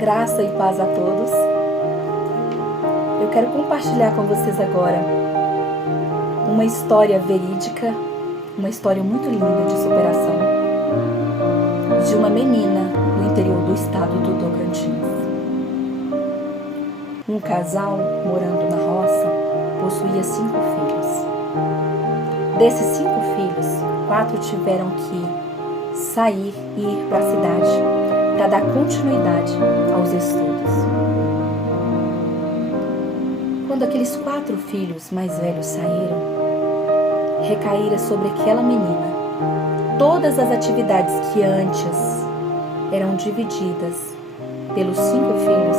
Graça e paz a todos. Eu quero compartilhar com vocês agora uma história verídica, uma história muito linda de superação de uma menina do interior do estado do Tocantins. Um casal morando na roça possuía 5 filhos. Desses 5 filhos, 4 tiveram que sair e ir para a cidade para dar continuidade aos estudos. Quando aqueles 4 filhos mais velhos saíram, recaíra sobre aquela menina todas as atividades que antes eram divididas pelos 5 filhos,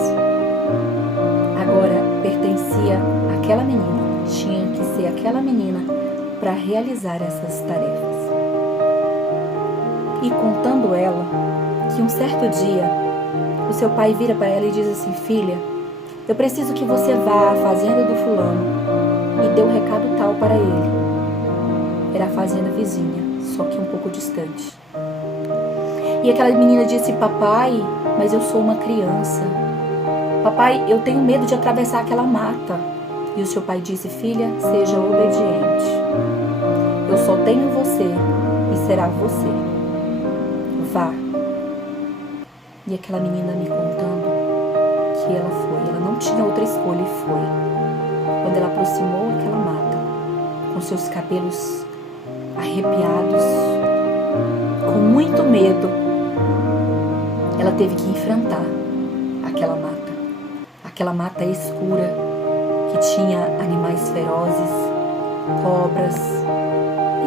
agora pertencia àquela menina, tinha que ser aquela menina para realizar essas tarefas. E contando ela que um certo dia o seu pai vira para ela e diz assim: filha, eu preciso que você vá à fazenda do fulano e dê um recado tal para ele. Era a fazenda vizinha, só que um pouco distante. E aquela menina disse: papai, mas eu sou uma criança. Papai, eu tenho medo de atravessar aquela mata. E o seu pai disse: filha, seja obediente. Eu só tenho você e será você. Vá. E aquela menina me contando que ela foi. Ela não tinha outra escolha e foi. Quando ela aproximou aquela mata, com seus cabelos arrepiados, com muito medo, ela teve que enfrentar aquela mata escura que tinha animais ferozes, cobras,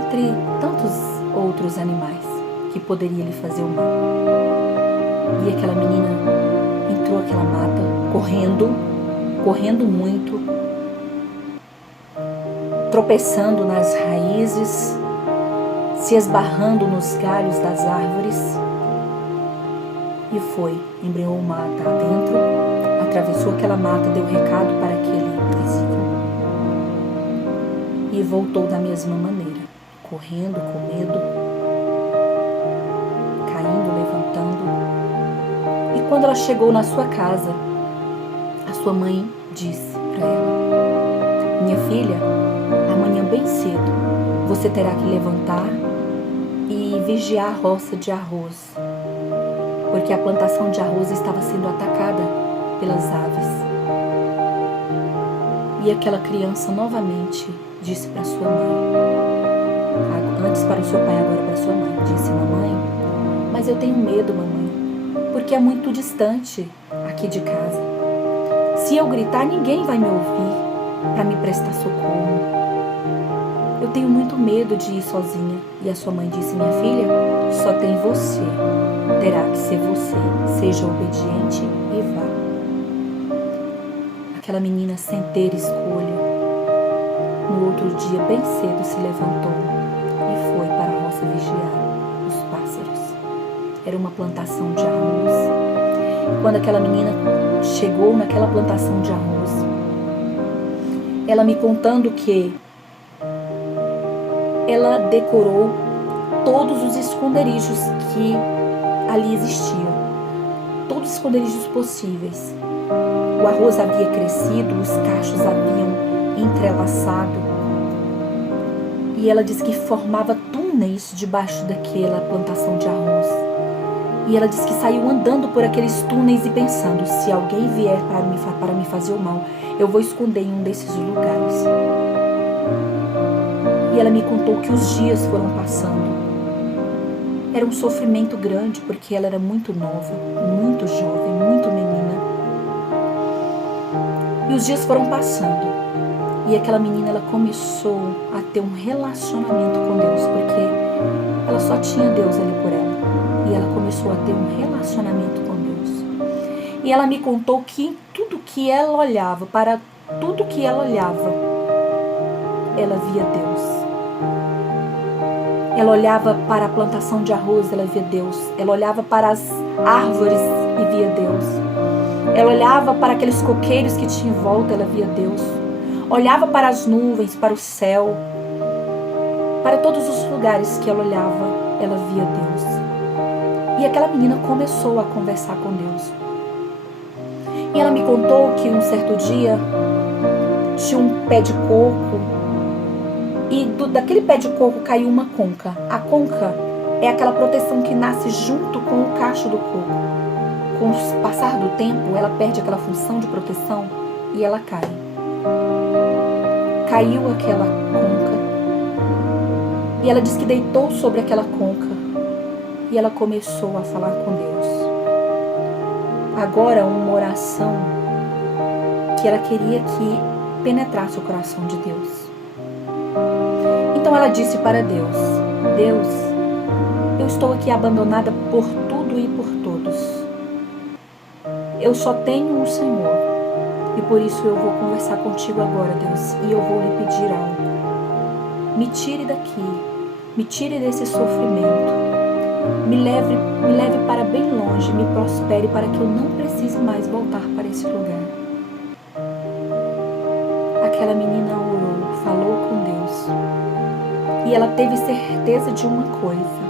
entre tantos outros animais que poderiam lhe fazer o mal. E aquela menina entrou naquela mata correndo muito, tropeçando nas raízes, se esbarrando nos galhos das árvores, e foi, embreou mata adentro, atravessou aquela mata, deu recado para aquele vizinho e voltou da mesma maneira, correndo com medo, caindo, levantando. E quando ela chegou na sua casa, a sua mãe disse para ela: minha filha, amanhã bem cedo você terá que levantar e vigiar a roça de arroz, porque a plantação de arroz estava sendo atacada pelas aves. E aquela criança novamente disse para sua mãe, antes para o seu pai, agora para sua mãe, disse: mamãe, mas eu tenho medo, mamãe, porque é muito distante aqui de casa. Se eu gritar, ninguém vai me ouvir para me prestar socorro. Eu tenho muito medo de ir sozinha. E a sua mãe disse: minha filha, só tem você. Terá que ser você. Seja obediente e vá. Aquela menina, sem ter escolha, no outro dia, bem cedo, se levantou e foi para a roça vigiar os pássaros. Era uma plantação de arroz. Quando aquela menina chegou naquela plantação de arroz, ela me contando que ela decorou todos os esconderijos que ali existiam, todos os esconderijos possíveis. O arroz havia crescido, os cachos haviam entrelaçado, e ela disse que formava túneis debaixo daquela plantação de arroz. E ela disse que saiu andando por aqueles túneis e pensando: se alguém vier para me fazer o mal, eu vou esconder em um desses lugares. E ela me contou que os dias foram passando. Era um sofrimento grande, porque ela era muito nova, muito jovem, muito menina. E os dias foram passando. E aquela menina, ela começou a ter um relacionamento com Deus, porque ela só tinha Deus ali por ela. E ela começou a ter um relacionamento com Deus. E ela me contou que em tudo que ela olhava, para tudo que ela olhava, ela via Deus. Ela olhava para a plantação de arroz, ela via Deus. Ela olhava para as árvores e via Deus. Ela olhava para aqueles coqueiros que tinha em volta, ela via Deus. Olhava para as nuvens, para o céu, para todos os lugares que ela olhava, ela via Deus. E aquela menina começou a conversar com Deus. E ela me contou que um certo dia tinha um pé de coco e daquele pé de coco caiu uma conca. A conca é aquela proteção que nasce junto com o cacho do coco. Com o passar do tempo, ela perde aquela função de proteção e ela cai. Caiu aquela conca e ela disse que deitou sobre aquela conca e ela começou a falar com Deus. Agora uma oração que ela queria que penetrasse o coração de Deus. Então ela disse para Deus: Deus, eu estou aqui abandonada por tudo e por todos. Eu só tenho o Senhor e por isso eu vou conversar contigo agora, Deus, e eu vou lhe pedir algo. Me tire daqui, me tire desse sofrimento, me leve para bem longe, me prospere para que eu não precise mais voltar para esse lugar. Aquela menina orou, falou com Deus e ela teve certeza de uma coisa,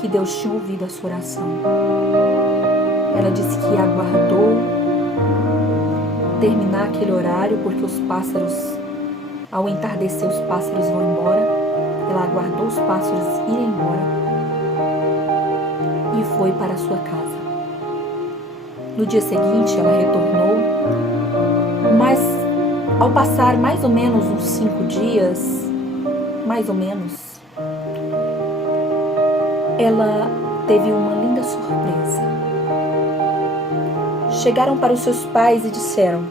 que Deus tinha ouvido a sua oração. Ela disse que aguardou terminar aquele horário, porque os pássaros, ao entardecer, os pássaros vão embora. Ela aguardou os pássaros irem embora e foi para a sua casa. No dia seguinte, ela retornou, mas ao passar mais ou menos uns 5 dias, mais ou menos, ela teve uma linda surpresa. Chegaram para os seus pais e disseram: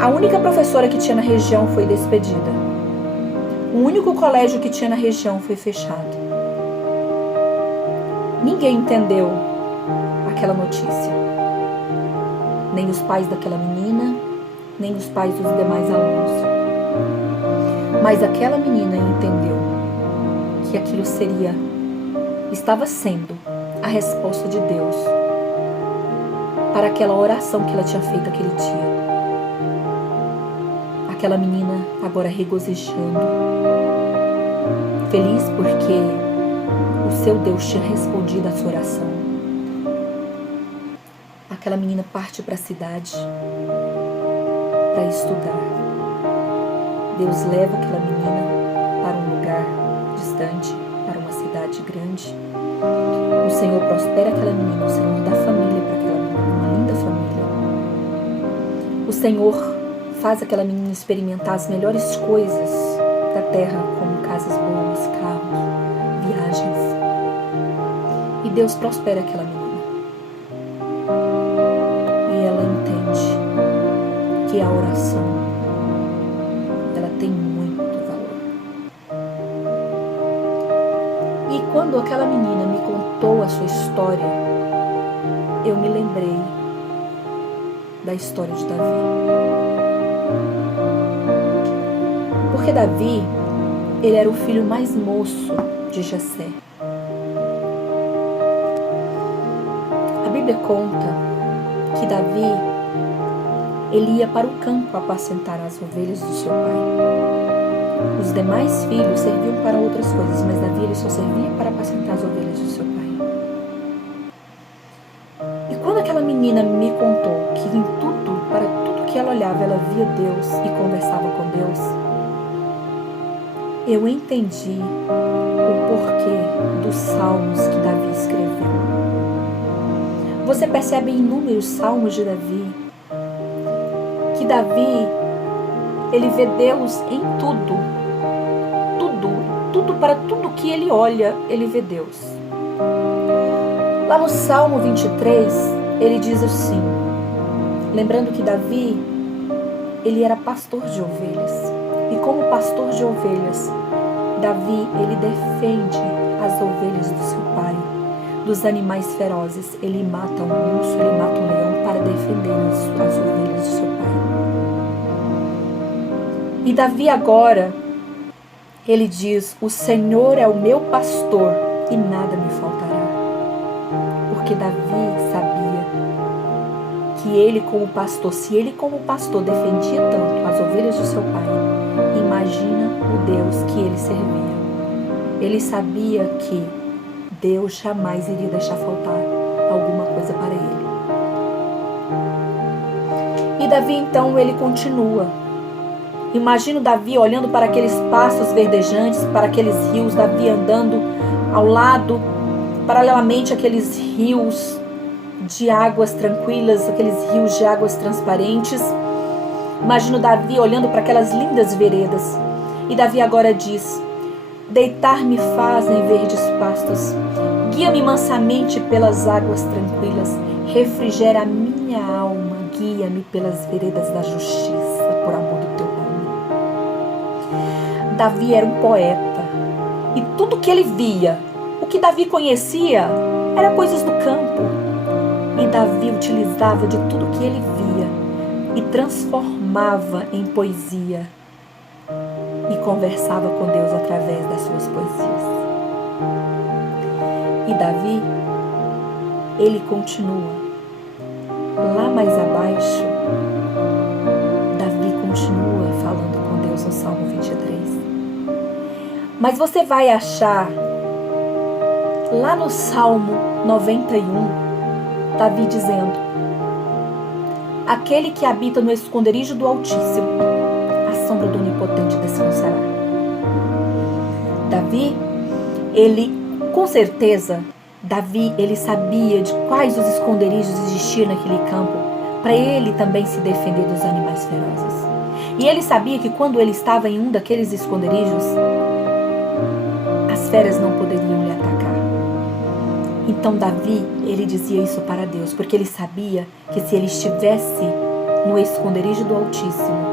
a única professora que tinha na região foi despedida. O único colégio que tinha na região foi fechado. Ninguém entendeu aquela notícia. Nem os pais daquela menina, nem os pais dos demais alunos. Mas aquela menina entendeu que aquilo estava sendo a resposta de Deus para aquela oração que ela tinha feito aquele dia. Aquela menina agora regozijando, feliz porque o seu Deus tinha respondido a sua oração. Aquela menina parte para a cidade para estudar. Deus leva aquela menina para um lugar distante, para uma cidade grande. O Senhor prospera aquela menina, o Senhor dá família para aquela menina, uma linda família. O Senhor faz aquela menina experimentar as melhores coisas da terra, como casas boas, carros, viagens. E Deus prospera aquela menina. E ela entende que a oração, ela tem muito valor. E quando aquela menina me contou a sua história, eu me lembrei da história de Davi. Porque Davi, ele era o filho mais moço de Jessé. A Bíblia conta que Davi, ele ia para o campo apacentar as ovelhas do seu pai. Os demais filhos serviam para outras coisas, mas Davi, ele só servia para apacentar as ovelhas do seu pai. E quando aquela menina me contou que em tudo, para tudo que ela olhava, ela via Deus e conversava com Deus, eu entendi o porquê dos salmos que Davi escreveu. Você percebe em inúmeros salmos de Davi que Davi, ele vê Deus em tudo. Tudo, para tudo que ele olha, ele vê Deus. Lá no Salmo 23, ele diz assim, lembrando que Davi, ele era pastor de ovelhas. E como pastor de ovelhas, Davi, ele defende as ovelhas do seu pai, dos animais ferozes. Ele mata um urso, ele mata um leão para defender as ovelhas do seu pai. E Davi agora, ele diz: o Senhor é o meu pastor e nada me faltará. Porque Davi sabia que ele como pastor, se ele como pastor defendia tanto as ovelhas do seu pai, imagina o Deus que ele servia. Ele sabia que Deus jamais iria deixar faltar alguma coisa para ele. Davi então ele continua. Imagino Davi olhando para aqueles pastos verdejantes, para aqueles rios, Davi andando ao lado, paralelamente àqueles rios de águas tranquilas, aqueles rios de águas transparentes. Imagino Davi olhando para aquelas lindas veredas. E Davi agora diz: deitar-me faz em verdes pastos, guia-me mansamente pelas águas tranquilas, refrigera a minha alma, guia-me pelas veredas da justiça, por amor do teu nome. Davi era um poeta, e tudo que ele via, o que Davi conhecia, era coisas do campo. E Davi utilizava de tudo que ele via e transformava em poesia e conversava com Deus através das suas poesias. E Davi, ele continua. Lá mais abaixo, Davi continua falando com Deus no Salmo 23. Mas você vai achar, lá no Salmo 91, Davi dizendo: aquele que habita no esconderijo do Altíssimo, a sombra do Onipotente descansará. Davi, ele, com certeza, Davi, ele sabia de quais os esconderijos existiam naquele campo, para ele também se defender dos animais ferozes. E ele sabia que quando ele estava em um daqueles esconderijos, as feras não poderiam lhe atacar. Então Davi, ele dizia isso para Deus, porque ele sabia que se ele estivesse no esconderijo do Altíssimo,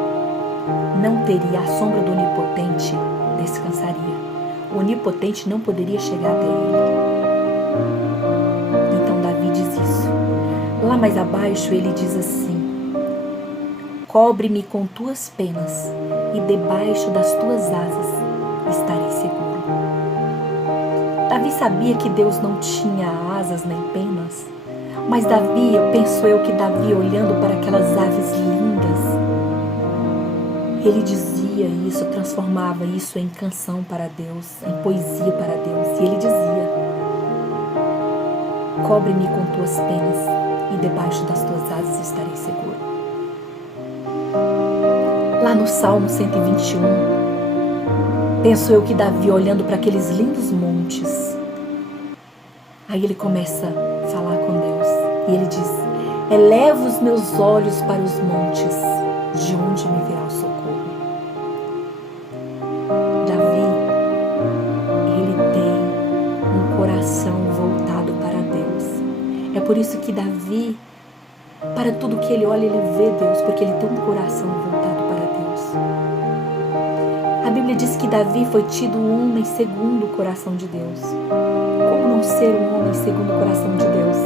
não teria a sombra do Onipotente, descansaria. O Onipotente não poderia chegar até ele. Então Davi diz isso. Lá mais abaixo ele diz assim: cobre-me com tuas penas, e debaixo das tuas asas estarei seguro. Davi sabia que Deus não tinha asas nem penas, mas Davi, penso eu que Davi, olhando para aquelas aves lindas, ele dizia isso, transformava isso em canção para Deus, em poesia para Deus. E ele dizia: cobre-me com tuas penas, e debaixo das tuas asas estarei seguro. Lá no Salmo 121, penso eu que Davi, olhando para aqueles lindos montes, aí ele começa a falar com Deus. E ele diz: eleva os meus olhos para os montes, de onde me virá o socorro. Davi, ele tem um coração voltado para Deus. É por isso que Davi, para tudo que ele olha, ele vê Deus, porque ele tem um coração voltado para Deus. A Bíblia diz que Davi foi tido um homem segundo o coração de Deus. Como não ser um homem segundo o coração de Deus?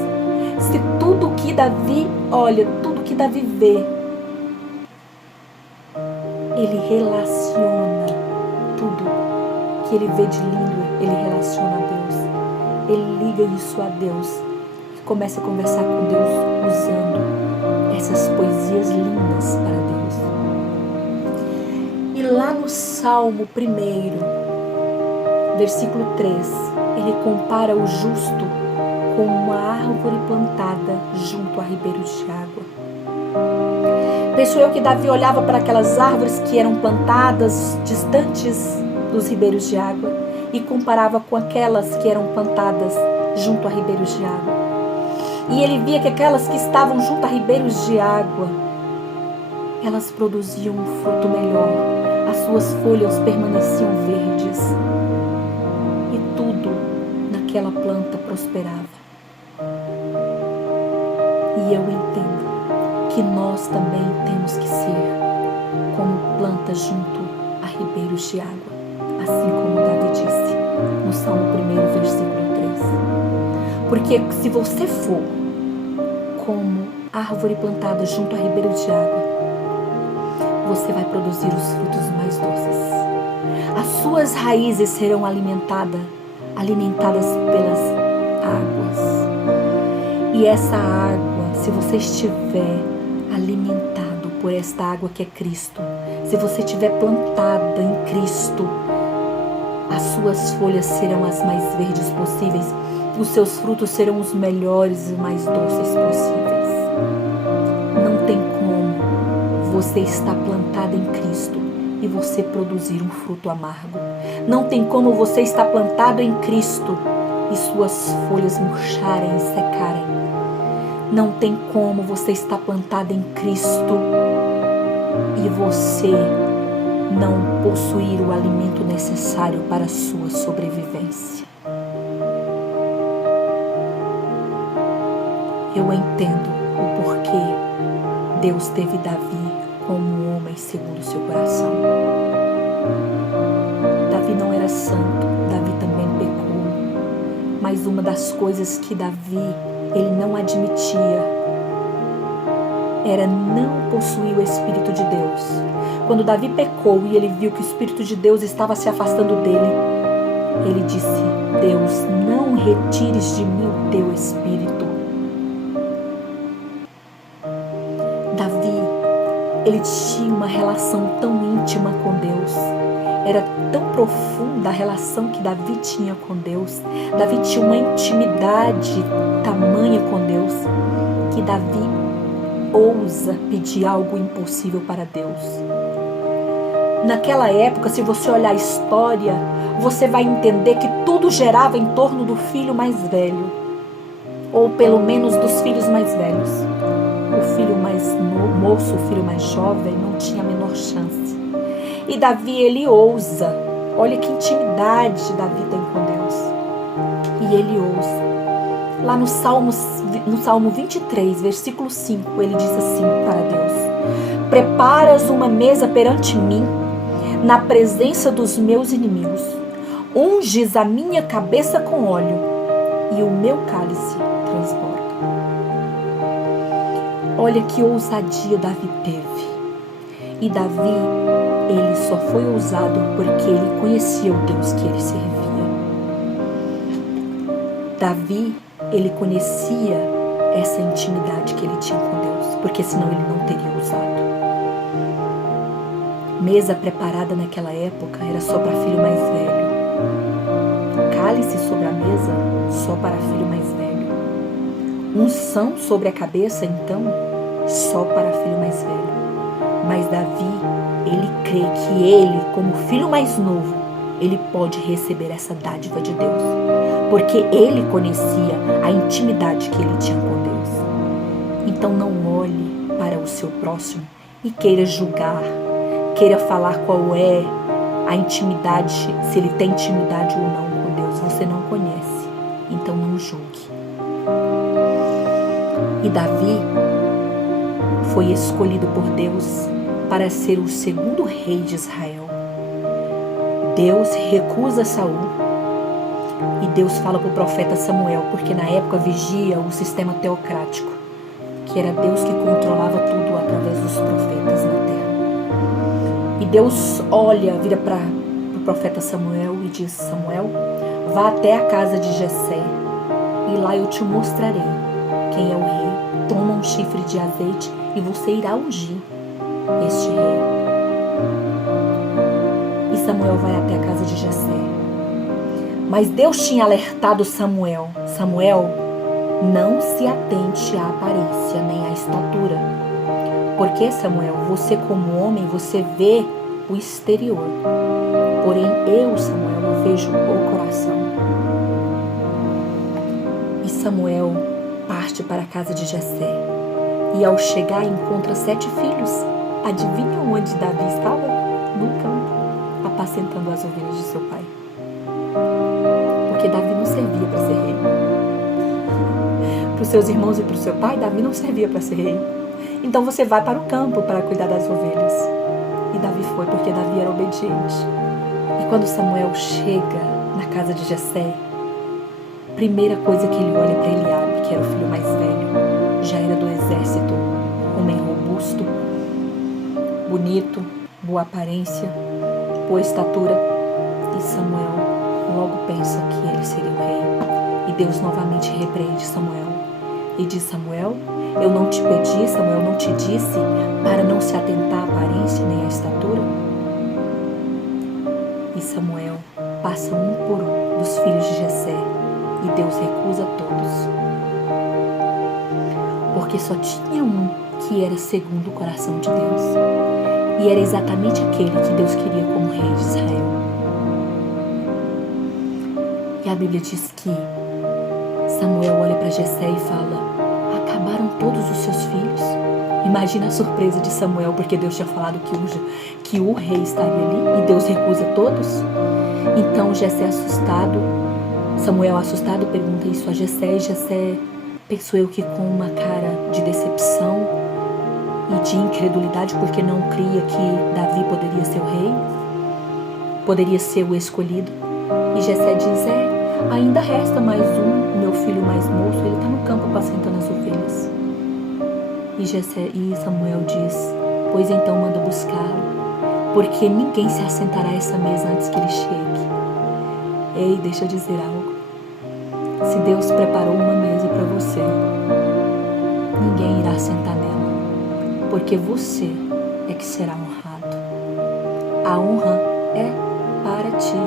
Se tudo que Davi olha, tudo que Davi vê, ele relaciona tudo que ele vê de lindo, ele relaciona a Deus. Ele liga isso a Deus e começa a conversar com Deus usando essas poesias lindas para Deus. E lá no Salmo 1, versículo 3, ele compara o justo com uma árvore plantada junto a ribeiros de água. Penso eu que Davi olhava para aquelas árvores que eram plantadas distantes dos ribeiros de água e comparava com aquelas que eram plantadas junto a ribeiros de água. E ele via que aquelas que estavam junto a ribeiros de água, elas produziam um fruto melhor, as suas folhas permaneciam verdes e tudo naquela planta prosperava. E eu entendo que nós também temos que ser como plantas junto a ribeiros de água, assim como Davi disse no Salmo 1, versículo 3. Porque se você for como árvore plantada junto a ribeiros de água, você vai produzir os frutos mais doces. As suas raízes serão alimentadas pelas águas. E essa água, se você estiver alimentado por esta água que é Cristo, se você estiver plantada em Cristo, as suas folhas serão as mais verdes possíveis, os seus frutos serão os melhores e mais doces possíveis. Não tem como você está plantada em Cristo e você produzir um fruto amargo. Não tem como você estar plantado em Cristo e suas folhas murcharem e secarem. Não tem como você estar plantado em Cristo e você não possuir o alimento necessário para a sua sobrevivência. Eu entendo o porquê Deus teve Davi como um homem segundo o seu coração. Davi não era santo, Davi também pecou. Mas uma das coisas que Davi, ele não admitia, era não possuir o Espírito de Deus. Quando Davi pecou e ele viu que o Espírito de Deus estava se afastando dele, ele disse: Deus, não retires de mim o teu Espírito. Davi, ele tinha uma relação tão íntima com Deus. Era tão profunda a relação que Davi tinha com Deus. Davi tinha uma intimidade tamanha com Deus, que Davi ousa pedir algo impossível para Deus. Naquela época, se você olhar a história, você vai entender que tudo gerava em torno do filho mais velho, ou pelo menos dos filhos mais velhos. O filho mais moço, o filho mais jovem, não tinha a menor chance. E Davi, ele ousa. Olha que intimidade Davi tem com Deus. E ele ousa. Lá no Salmo 23, versículo 5, ele diz assim para Deus: preparas uma mesa perante mim, na presença dos meus inimigos. Unges a minha cabeça com óleo, e o meu cálice transborda. Olha que ousadia Davi teve. E Davi, ele só foi ousado porque ele conhecia o Deus que ele servia. Davi, ele conhecia essa intimidade que ele tinha com Deus, porque senão ele não teria ousado. Mesa preparada naquela época era só para filho mais velho. Cálice sobre a mesa, só para filho mais velho. Unção sobre a cabeça, então, só para filho mais velho. Mas Davi, ele crê que ele, como filho mais novo, ele pode receber essa dádiva de Deus, porque ele conhecia a intimidade que ele tinha com Deus. Então não olhe para o seu próximo e queira julgar, queira falar qual é a intimidade, se ele tem intimidade ou não com Deus. Você não conhece, então não julgue. E Davi foi escolhido por Deus para ser o segundo rei de Israel. Deus recusa Saul e Deus fala para o profeta Samuel, porque na época vigia o sistema teocrático, que era Deus que controlava tudo através dos profetas na terra. E Deus vira para o profeta Samuel e diz: Samuel, vá até a casa de Jessé e lá eu te mostrarei quem é o rei. Toma um chifre de azeite e você irá ungir este rei. E Samuel vai até a casa de Jessé. Mas Deus tinha alertado Samuel: Samuel, não se atente à aparência nem à estatura. Porque, Samuel, você como homem, você vê o exterior. Porém, eu, Samuel, eu vejo o coração. E Samuel parte para a casa de Jessé. E ao chegar, encontra 7 filhos. Adivinha onde Davi estava? No campo, apacentando as ovelhas de seu pai. Porque Davi não servia para ser rei. Para os seus irmãos e para o seu pai, Davi não servia para ser rei. Então você vai para o campo para cuidar das ovelhas. E Davi foi, porque Davi era obediente. E quando Samuel chega na casa de Jessé, primeira coisa que ele olha é para Eliabe, que era o filho mais velho, já era do exército, homem robusto, bonito, boa aparência, boa estatura. E Samuel logo pensa que ele seria o rei. E Deus novamente repreende Samuel e diz: Samuel, eu não te pedi, Samuel, não te disse para não se atentar à aparência nem à estatura? E Samuel passa um por um dos filhos de Jessé e Deus recusa todos. Porque só tinha um que era segundo o coração de Deus. E era exatamente aquele que Deus queria como rei de Israel. E a Bíblia diz que Samuel olha para Jessé e fala: acabaram todos os seus filhos? Imagina a surpresa de Samuel, porque Deus tinha falado que o rei estaria ali e Deus recusa todos. Então Jessé assustado, Samuel assustado pergunta isso a Jessé, e Jessé, penso eu que com uma cara de decepção e de incredulidade, porque não cria que Davi poderia ser o rei, poderia ser o escolhido. E Jessé diz: ainda resta mais um, o meu filho mais moço, ele está no campo apacentando as ovelhas. E Samuel diz: pois então manda buscá-lo, porque ninguém se assentará a essa mesa antes que ele chegue. Ei, deixa eu dizer algo. Se Deus preparou uma mesa para você, ninguém irá sentar nela, porque você é que será honrado. A honra é para ti,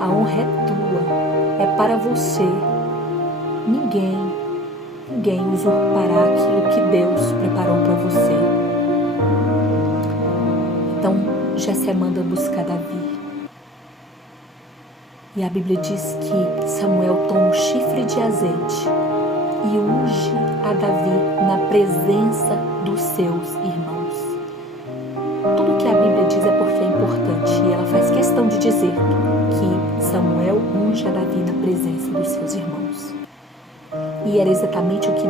a honra é tua, é para você. Ninguém usurpará aquilo que Deus preparou para você. Então Jessé manda buscar Davi. E a Bíblia diz que Samuel toma um chifre de azeite e unge a Davi na presença dos seus irmãos. Tudo que a Bíblia diz é porque é importante, e ela faz questão de dizer que Samuel unge a Davi na presença dos seus irmãos. E era exatamente o que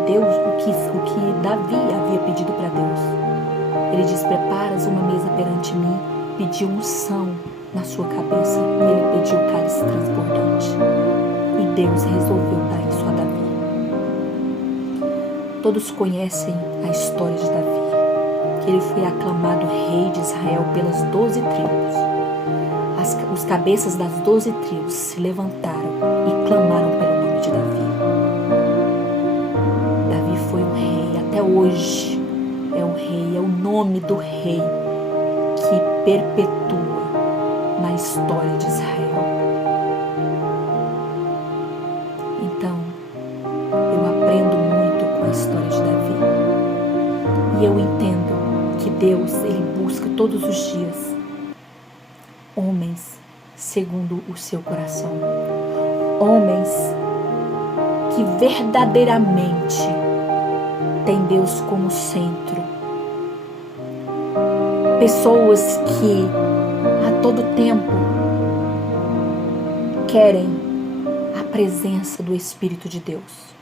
Davi havia pedido para Deus. Ele diz: preparas uma mesa perante mim, pediu unção na sua cabeça, e ele pediu o cálice transbordante. E Deus resolveu dar isso a Davi. Todos conhecem a história de Davi, que ele foi aclamado rei de Israel pelas 12 tribos. Os cabeças das 12 tribos se levantaram e clamaram pelo nome de Davi. Davi foi um rei, até hoje é o rei, é o nome do rei que perpetua na história de Israel. Então, eu aprendo muito com a história de Davi. E eu entendo que Deus, ele busca todos os dias homens segundo o seu coração. Homens que verdadeiramente têm Deus como centro. Pessoas que a todo tempo querem a presença do Espírito de Deus.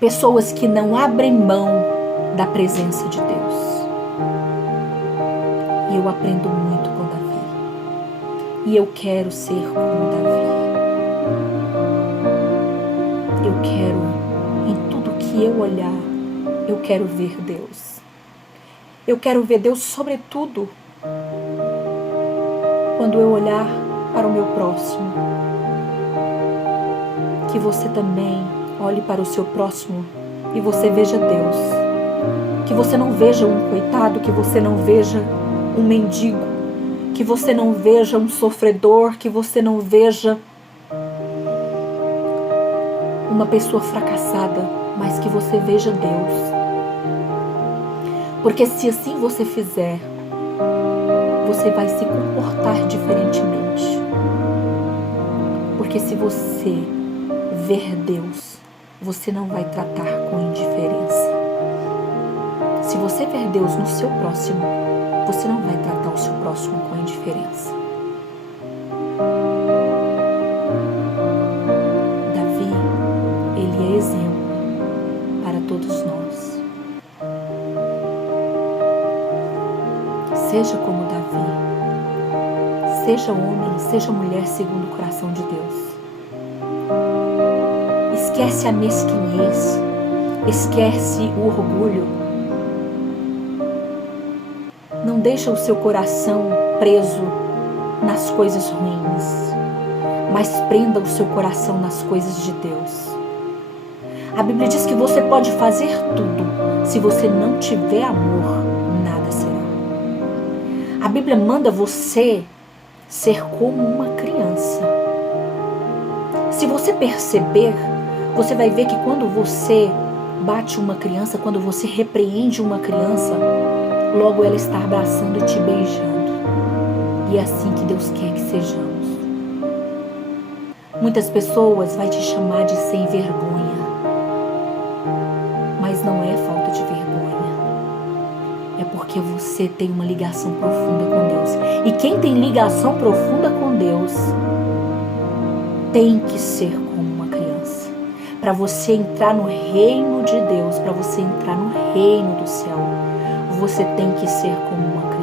Pessoas que não abrem mão da presença de Deus. E eu aprendo muito com Davi. E eu quero ser como Davi. Eu quero, em tudo que eu olhar, eu quero ver Deus. Eu quero ver Deus sobretudo quando eu olhar para o meu próximo. Que você também olhe para o seu próximo e você veja Deus. Que você não veja um coitado, que você não veja um mendigo, que você não veja um sofredor, que você não veja uma pessoa fracassada, mas que você veja Deus. Porque se assim você fizer, você vai se comportar diferentemente. Porque se você ver Deus, você não vai tratar com indiferença. Se você ver Deus no seu próximo, você não vai tratar o seu próximo com indiferença. Davi, ele é exemplo para todos nós. Seja como Davi. Seja homem, seja mulher segundo o coração de Deus. Esquece a mesquinhez, esquece o orgulho. Não deixa o seu coração preso nas coisas ruins, mas prenda o seu coração nas coisas de Deus. A Bíblia diz que você pode fazer tudo, se você não tiver amor, nada será. A Bíblia manda você ser como uma criança. Se você perceber, você vai ver que quando você bate uma criança, quando você repreende uma criança, logo ela está abraçando e te beijando. E é assim que Deus quer que sejamos. Muitas pessoas vão te chamar de sem vergonha, mas não é falta de vergonha. É porque você tem uma ligação profunda com Deus. E quem tem ligação profunda com Deus tem que ser como uma criança. Para você entrar no reino de Deus, para você entrar no reino do céu, você tem que ser como uma criança.